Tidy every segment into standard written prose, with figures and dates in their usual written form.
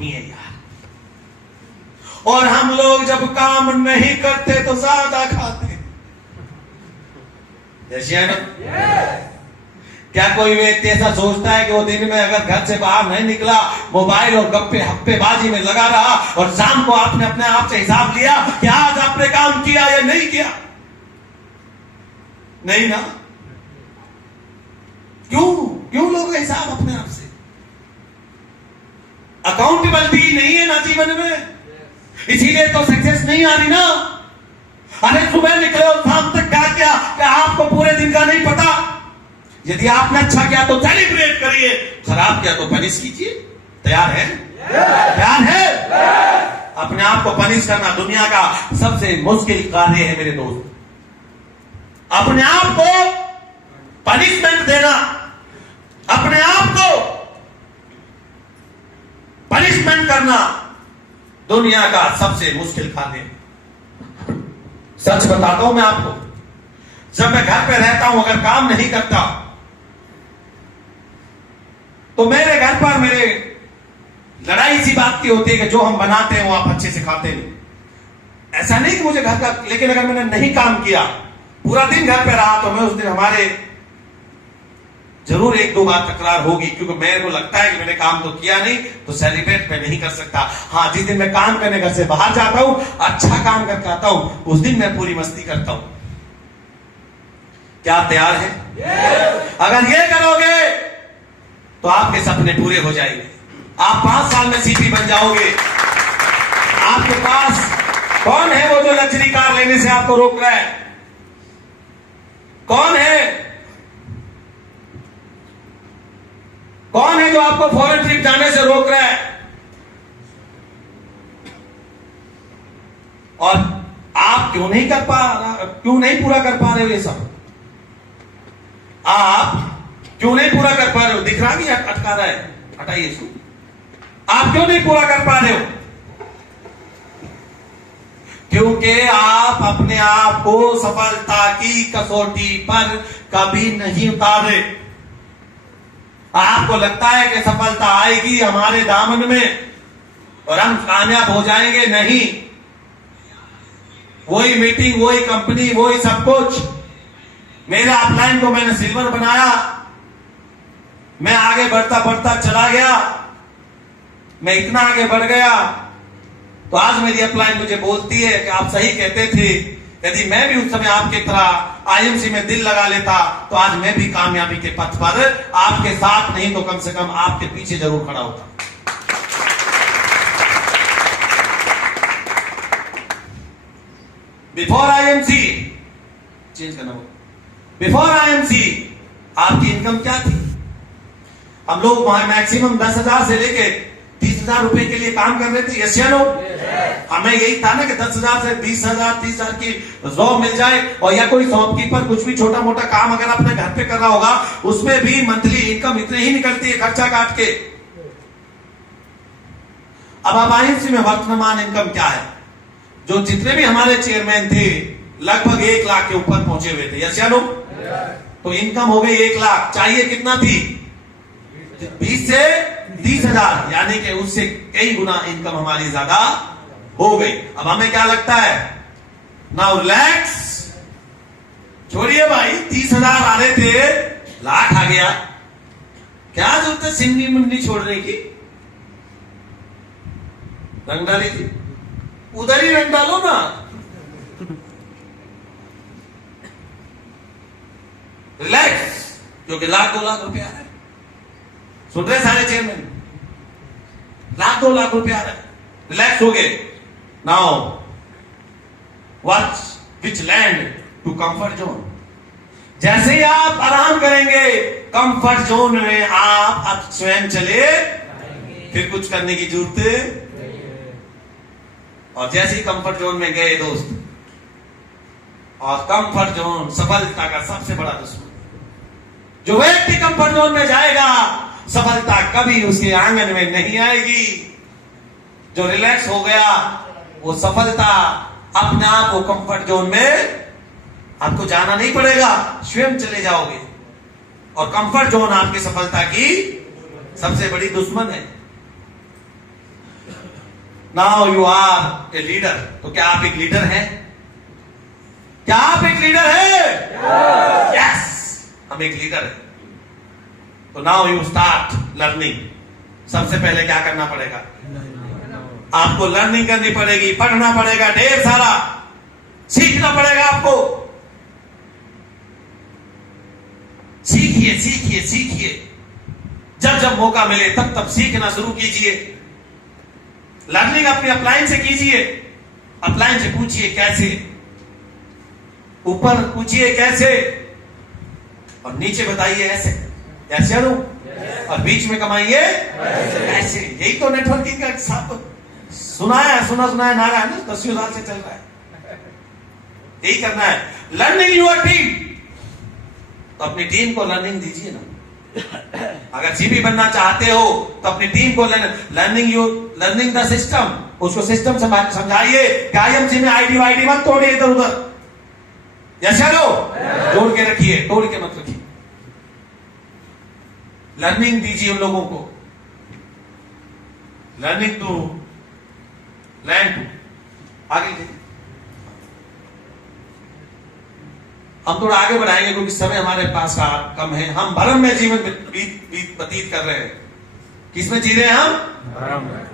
आदमी है यार। और हम लोग जब काम नहीं करते तो ज्यादा खाते। क्या कोई व्यक्ति ऐसा सोचता है कि वो दिन में अगर घर से बाहर नहीं निकला, मोबाइल और गप्पे हप्पेबाजी में लगा रहा और शाम को आपने अपने आप से हिसाब लिया कि आज आपने काम किया या नहीं किया? नहीं ना। क्यों लोग हिसाब अपने आप से? अकाउंटेबिलिटी नहीं है ना जीवन में, इसीलिए तो सक्सेस नहीं आ रही ना। अरे सुबह निकले और शाम तक क्या किया, क्या आपको पूरे दिन का नहीं पता? यदि आपने अच्छा किया तो सेलिब्रेट करिए, खराब किया तो पनिश कीजिए। तैयार है? तैयार है? अपने आप को पनिश करना दुनिया का सबसे मुश्किल कार्य है मेरे दोस्त। अपने आप को पनिशमेंट देना, अपने आप को पनिशमेंट करना दुनिया का सबसे मुश्किल कार्य। सच बताता हूं मैं आपको, जब मैं घर पे रहता हूं अगर काम नहीं करता तो मेरे घर पर मेरे लड़ाई सी बात की होती है कि जो हम बनाते हैं वो आप अच्छे से खाते नहीं। ऐसा नहीं कि मुझे घर का, लेकिन अगर मैंने नहीं काम किया, पूरा दिन घर पे रहा, तो मैं उस दिन हमारे जरूर एक दो बार तकरार होगी, क्योंकि मेरे को लगता है कि मैंने काम तो किया नहीं, तो सेलिब्रेट मैं नहीं कर सकता। हाँ, जिस दिन मैं काम करने घर से बाहर जाता हूं, अच्छा काम करके आता हूं, उस दिन मैं पूरी मस्ती करता हूं। क्या आप तैयार हैं? अगर ये करोगे तो आपके सपने पूरे हो जाएंगे। आप 5 साल में सीपी बन जाओगे। आपके पास कौन है वो जो लग्जरी कार लेने से आपको रोक रहा है? कौन है? कौन है जो आपको फॉरेन ट्रिप जाने से रोक रहा है? और आप क्यों नहीं पूरा कर पा रहे हो ये सब? आप क्यों नहीं पूरा कर पा रहे हो? दिख रहा कि अटका रहा है? हटाइए इसको। आप क्यों नहीं पूरा कर पा रहे हो? क्योंकि आप अपने आप को सफलता की कसौटी पर कभी नहीं उतारे। आपको लगता है कि सफलता आएगी हमारे दामन में और हम कामयाब हो जाएंगे। नहीं, वही मीटिंग, वही कंपनी, वही सब कुछ। मेरे अपलाइन को मैंने सिल्वर बनाया, मैं आगे बढ़ता बढ़ता चला गया, मैं इतना आगे बढ़ गया, तो आज मेरी अपलाइन मुझे बोलती है कि आप सही कहते थे, यदि मैं भी उस समय आपके तरह आईएमसी में दिल लगा लेता तो आज मैं भी कामयाबी के पथ पर आपके साथ नहीं तो कम से कम आपके पीछे जरूर खड़ा होता। बिफोर आईएमसी, चेंज करना हो, बिफोर आईएमसी आपकी इनकम क्या थी? हम लोग मैक्सिमम 10,000 से लेके 30,000 रुपए के लिए काम कर रहे थे। यस या नो? हमें यही था ना कि 10,000 से 20,000 30,000 की जॉब मिल जाए, और या कोई शॉपकीपर कुछ भी छोटा मोटा काम अगर अपने घर पे कर रहा होगा, उसमें भी मंथली इनकम इतनी ही निकलती है खर्चा काट के। अब आईएमसी में वर्तमान इनकम क्या है? जो जितने भी हमारे चेयरमैन थे लगभग 1 लाख के ऊपर पहुंचे हुए थे। यस या नो? तो इनकम हो गई 1 लाख। चाहिए कितना थी? 20 से 30,000, यानी कि उससे कई गुना इनकम हमारी ज्यादा हो गई। अब हमें क्या लगता है? नाउ रिलैक्स, छोड़िए भाई, 30,000 आ रहे थे, लाख आ गया, क्या जरूरत है सिंगनी मंडी छोड़ने की? रंग डाली थी, उधर ही रंग डालो ना। रिलैक्स, क्योंकि लाख 2 लाख रुपया है। सुन रहे सारे चेयरमैन? लाख 2 लाख रुपया आ रहा है, रिलैक्स हो गए। Now watch which land to comfort zone. जैसे ही आप आराम करेंगे कंफर्ट जोन में आप अब स्वयं चले, फिर कुछ करने की जरूरत। और जैसे ही कंफर्ट जोन में गए दोस्त, और कंफर्ट जोन सफलता का सबसे बड़ा दुश्मन। जो व्यक्ति कंफर्ट जोन में जाएगा सफलता कभी उसके आंगन में नहीं आएगी। जो रिलैक्स हो गया वो सफलता अपने आप को कंफर्ट जोन में, आपको जाना नहीं पड़ेगा, स्वयं चले जाओगे। और कंफर्ट जोन आपकी सफलता की सबसे बड़ी दुश्मन है। Now you are a leader. तो क्या आप एक लीडर हैं? क्या आप एक लीडर हैं? यस, हम एक लीडर हैं। तो नाउ यू स्टार्ट लर्निंग। सबसे पहले क्या करना पड़ेगा? आपको लर्निंग करनी पड़ेगी, पढ़ना पड़ेगा, ढेर सारा सीखना पड़ेगा आपको। सीखिए सीखिए सीखिए, जब जब मौका मिले तब तब सीखना शुरू कीजिए। लर्निंग अपनी अपलाइन से कीजिए। अपलाइन से पूछिए कैसे, ऊपर पूछिए कैसे, और नीचे बताइए ऐसे, ऐसे करूं, और बीच में कमाइए ऐसे। यही तो नेटवर्किंग का सब सुना नारा है ना, 10 साल से चल रहा है। यही करना है। Learning your team. तो अपनी टीम को लर्निंग दीजिए ना। अगर जीबी बनना चाहते हो तो अपनी टीम को लर्निंग द सिस्टम, उसको सिस्टम समझाइए। IMC में आईडी वाईडी मत तोड़िए इधर उधर, जैसे लो जोड़ के रखिए, तोड़ के मत रखिए। लर्निंग दीजिए उन लोगों को। Learning to learn to. आगे देखिए, हम थोड़ा आगे बढ़ाएंगे क्योंकि समय हमारे पास कम है। हम भरम में जीवन व्यतीत कर रहे हैं। किसमें जी रहे हैं हम? भरम में।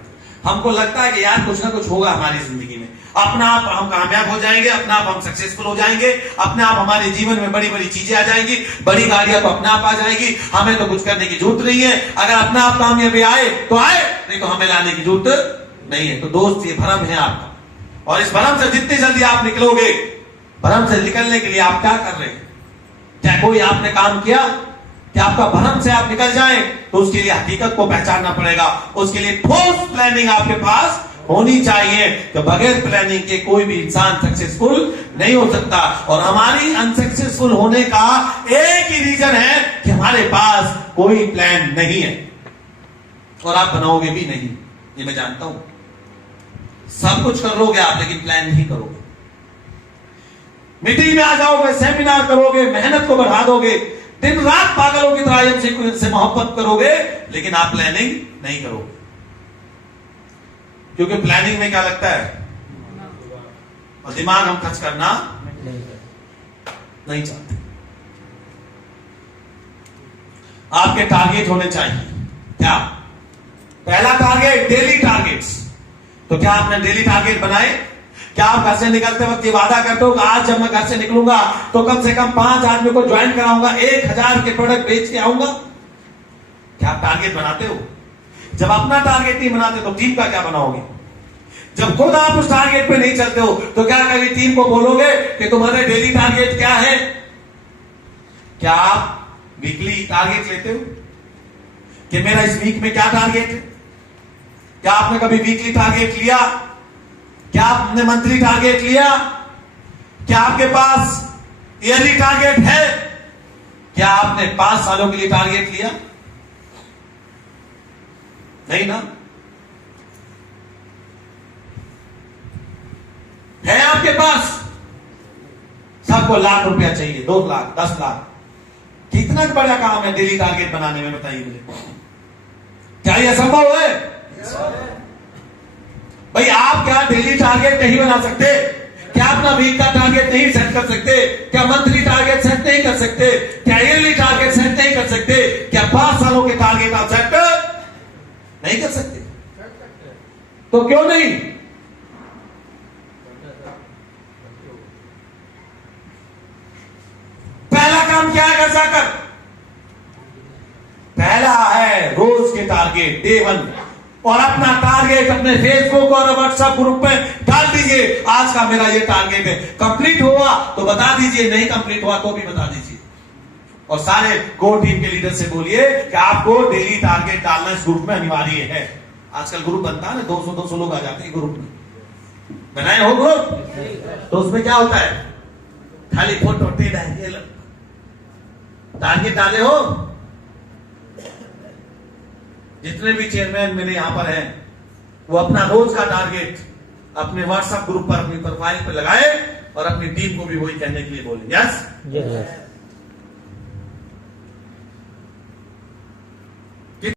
हमको लगता है कि यार कुछ ना कुछ होगा हमारी जिंदगी में, अपना आप हम कामयाब हो जाएंगे, अपना आप हम सक्सेसफुल हो जाएंगे, अपने आप हमारे जीवन में बड़ी बड़ी चीजें आ जाएंगी, बड़ी गाड़ियां तो अपने आप आ जाएगी, हमें तो कुछ करने की जरूरत नहीं है। अगर अपने आप कामयाबी आए तो आए, नहीं तो हमें लाने की जरूरत नहीं है। तो दोस्त, ये भरम है आपका, और इस भरम से जितनी जल्दी आप निकलोगे, भरम से निकलने के लिए आप क्या कर रहे हैं? क्या कोई आपने काम किया कि आपका भरम से आप निकल जाएं? तो उसके लिए हकीकत को पहचानना पड़ेगा। उसके लिए ठोस प्लानिंग आपके पास होनी चाहिए। तो बगैर प्लानिंग के कोई भी इंसान सक्सेसफुल नहीं हो सकता। और हमारी अनसक्सेसफुल होने का एक ही रीजन है कि हमारे पास कोई प्लान नहीं है, और आप बनाओगे भी नहीं, ये मैं जानता हूं। सब कुछ कर लोगे आप, लेकिन प्लान नहीं करोगे। मीटिंग में आ जाओगे, सेमिनार करोगे, मेहनत को बढ़ा दोगे, दिन रात पागलों की तरह IMC से मोहब्बत करोगे, लेकिन आप प्लानिंग नहीं करोगे। क्योंकि प्लानिंग में क्या लगता है? और दिमाग हम खर्च करना नहीं चाहते। आपके टारगेट होने चाहिए। क्या? पहला टारगेट डेली टारगेट्स। तो क्या आपने डेली टारगेट बनाए? क्या आप घर से निकलते वक्त ये वादा करते हो कि आज जब मैं घर से निकलूंगा तो कम से कम 5 आदमी को ज्वाइन कराऊंगा, 1000 के प्रोडक्ट बेच के आऊंगा? क्या आप टारगेट बनाते हो? जब अपना टारगेट नहीं बनाते तो टीम का क्या बनाओगे? जब खुद आप उस टारगेट पे नहीं चलते हो तो क्या कभी टीम को बोलोगे कि तुम्हारे डेली टारगेट क्या है? क्या आप वीकली टारगेट लेते हो कि मेरा इस वीक में क्या टारगेट है? क्या आपने कभी वीकली टारगेट लिया? क्या आपने मंथली टारगेट लिया? क्या आपके पास ईयरली टारगेट है? क्या आपने 5 सालों के लिए टारगेट लिया? नहीं ना? है आपके पास? सबको लाख रुपया चाहिए, 2 लाख, 10 लाख। कितना बड़ा काम है डेली टारगेट बनाने में, बताइए मुझे। क्या यह संभव है? भाई, आप क्या डेली टारगेट नहीं बना सकते? क्या अपना वीक का टारगेट नहीं सेट कर सकते? क्या मंथली टारगेट सेट नहीं कर सकते? क्या ईयरली टारगेट सेट नहीं कर सकते? क्या 5 सालों के टारगेट आप सेट नहीं कर सकते? तो क्यों नहीं? पहला काम क्या है घर जाकर? पहला है रोज के टारगेट, डे 1। और अपना टारगेट अपने फेसबुक और व्हाट्सएप ग्रुप में डाल दीजिए। आज का मेरा ये टारगेट है, कंप्लीट हुआ तो बता दीजिए, नहीं कंप्लीट हुआ तो भी बता दीजिए। और सारे कोर टीम के लीडर से बोलिए कि आपको डेली टारगेट डालना इस ग्रुप में अनिवार्य है। आजकल ग्रुप बनता है ना, 200-200 लोग आ जाते हैं ग्रुप में। बनाए हो ग्रुप? तो उसमें क्या होता है? खाली फोटो टारगेट डाले हो? जितने भी चेयरमैन मेरे यहां पर हैं, वो अपना रोज का टारगेट अपने व्हाट्सएप ग्रुप पर, अपनी प्रोफाइल पर लगाए और अपनी टीम को भी वही कहने के लिए बोले। यस,